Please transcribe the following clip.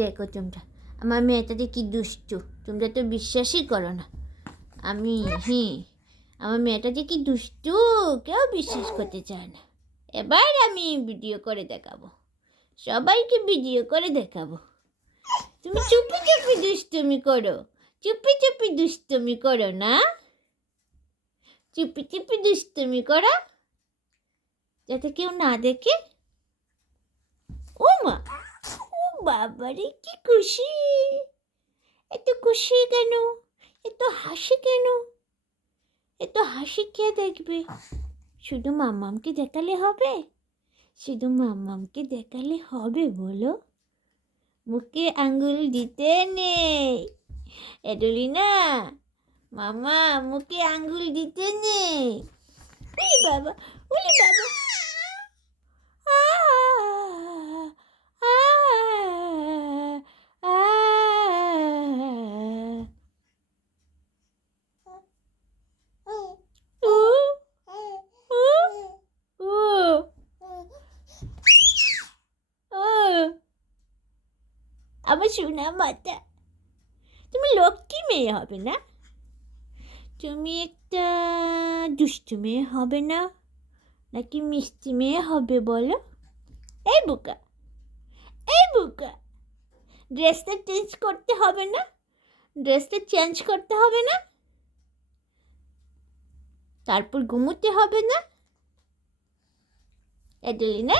দেখো তোমরা, আমার মেয়েটা যে কি দুষ্টু, তোমরা তো বিশ্বাসই করো না। আমার মেয়েটা যে কি দুষ্টু, কেউ বিশ্বাস করতে চায় না। এবার আমি ভিডিও করে দেখাবো, সবাইকে ভিডিও করে দেখাবো। তুমি চুপি চুপি দুষ্টুমি করো, চুপি চুপি দুষ্টুমি করো না, চুপি চুপি দুষ্টুমি করো যাতে কেউ না দেখে। ও মা, ও বাবারে কি খুশি! এত খুশি কেন? এত হাসি কেন? এত হাসি কে দেখবে? শুধু মাম্মামকে দেখালে হবে? শুধু মাম্মামকে দেখালে হবে বলো? মুখে আঙ্গুল দিতে নেই। এডলিনা, মামা মুখে আঙ্গুল দিতে নেই। ওরে বাবা, ওরে বাবা। আমার সোনা মাতা, তুমি লক্ষ্মী মেয়ে হবে না? তুমি একটা দুষ্টু মেয়ে হবে না, নাকি মিষ্টি মেয়ে হবে বলো? এই বুকা, এই বুকা, ড্রেসটা চেঞ্জ করতে হবে না? ড্রেসটা চেঞ্জ করতে হবে না? তারপর ঘুমোতে হবে না? এডলিনা?